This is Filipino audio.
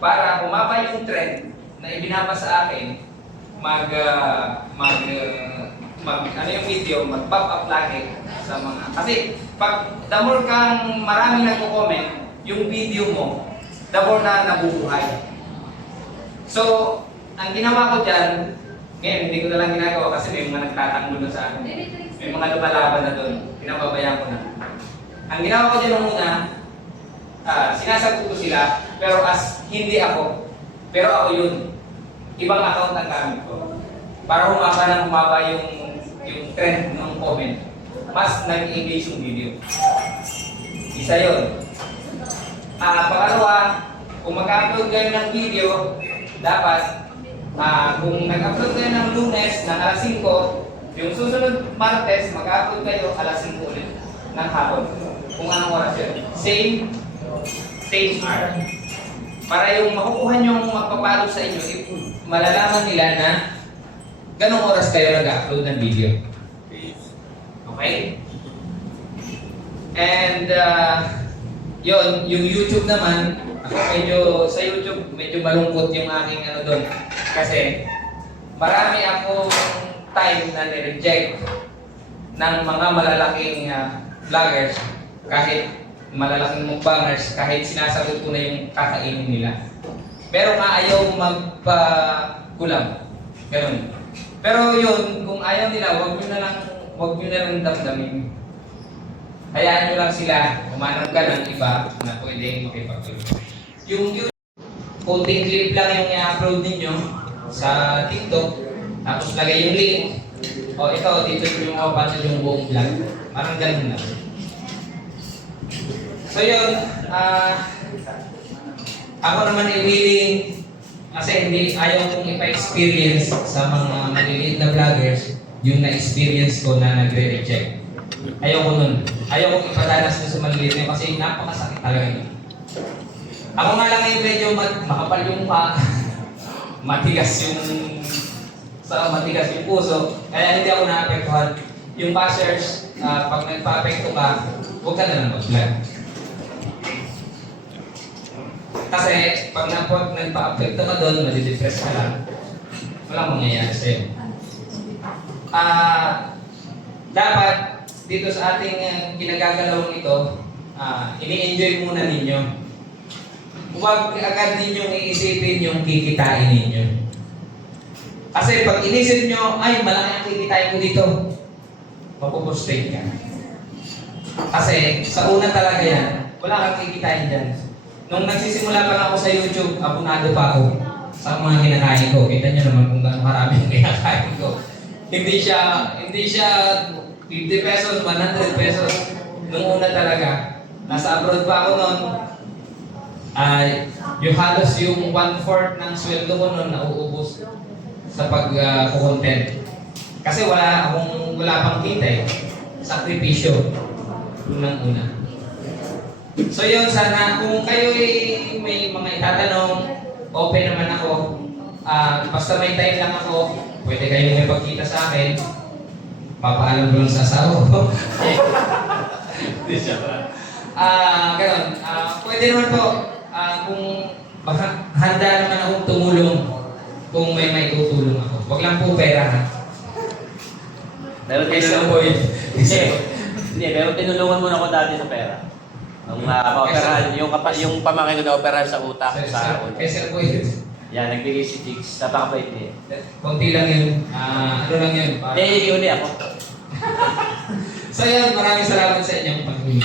para bumaba yung trend na ibinaba sa akin, ano yung video, mag-pop up lagi sa mga, kasi pag the more kang maraming nagko-comment, yung video mo, the more na nabubuhay. So, ang ginawa ko dyan, ngayon hindi ko na lang ginagawa kasi may mga nagtatanggol na sa akin. May mga lumalaban na doon, pinababayaan ko na. Ang ginawa ko dyan nung una, sinasagot ko sila, pero as hindi ako, pero ako yun. Ibang account ang gamit ko. Para humaba yung trend ng comment. Mas nag-engage yung video. Isa yun. Pangalawa, kung mag-upload kayo ng video, dapat, kung nag-upload kayo ng Lunes ng alas 5, yung susunod Martes, mag-upload kayo alas 5 ulit ng hapon. Kung anong oras yun. Same hour. Para yung makukuha nyo magpapalo sa inyo, malalaman nila na ganong oras kayo nag-upload ng video. Okay? And, yun, yung YouTube naman, sa YouTube, medyo malungkot yung aking ano doon. Kasi, marami akong time na nireject ng mga malalaking vloggers, kahit malalaking mukbangers, kahit sinasagot ko na yung kakainin nila. Pero nga ayaw magpa-kulam. Ganun. Pero yun, kung ayaw nila, wag nyo na lang damdamin. Hayaan nyo lang sila, umanap ka ng iba na pwedeng makipagtulong. Yung konting clip lang yung i-upload ninyo sa TikTok, tapos lagay yung link. O ito, dito yung mapapansin yung buong vlog. Parang ganun lang. So yun, ako naman willing, kasi ayaw kong ipa-experience sa mga maliliit na vloggers yung na-experience ko na nagre-reject. Ayaw ko nun. Ayaw kong ipadanas na sa maliliit na kasi napakasakit talaga yun. Ako nga lang yung medyo makapal yung mukha, matigas yung puso, kaya hindi ako naapektuhan. Yung bashers, pag nagpa-apekto ka, huwag ka na lang mag-vlog. Kasi pag nagpa-apekto ka doon, madidepress ka lang, walang mangyayari sa'yo. Dapat dito sa ating ginagagalawang ito, ini-enjoy muna ninyo. Huwag agad ninyong iisipin yung kikitain ninyo. Kasi pag inisip nyo, ay malaki ang kikitain ko dito, mapupustrate ka. Kasi sa una talaga yan, wala kang kikitain dyan. Nung nagsisimula pa lang ako sa YouTube, abonado pa ako sa mga kinakain ko. Kita nyo naman kung gaano karami yung kinakain ko. Hindi siya 50 pesos, 100 pesos. Nung una talaga, nasa abroad pa ako noon, yung halos yung 1/4 ng sweldo ko noon nauubos sa pag-content. Kasi wala pang kita eh. Sakripisyo. Unang-una. So yun, sana kung kayo may mga itatanong, open naman ako. Basta may time lang ako, pwede kayo may pagkita sa akin. Papaalam ko lang sa asawa ko. Ganon. Pwede naman po, kung handa naman akong tumulong kung may tutulong ako. Huwag lang po pera ha. Pero tinulungan mo na ako dati sa pera. Yung pamangkin ko na operahan sa utak sa ulo. Sir po yun. Yan, nagbigay si Jigs. Napakabait niya. Kunti lang yun. Ano lang yun? Hindi, uli ako. So yan, maraming salamat sa inyong pag-uwi.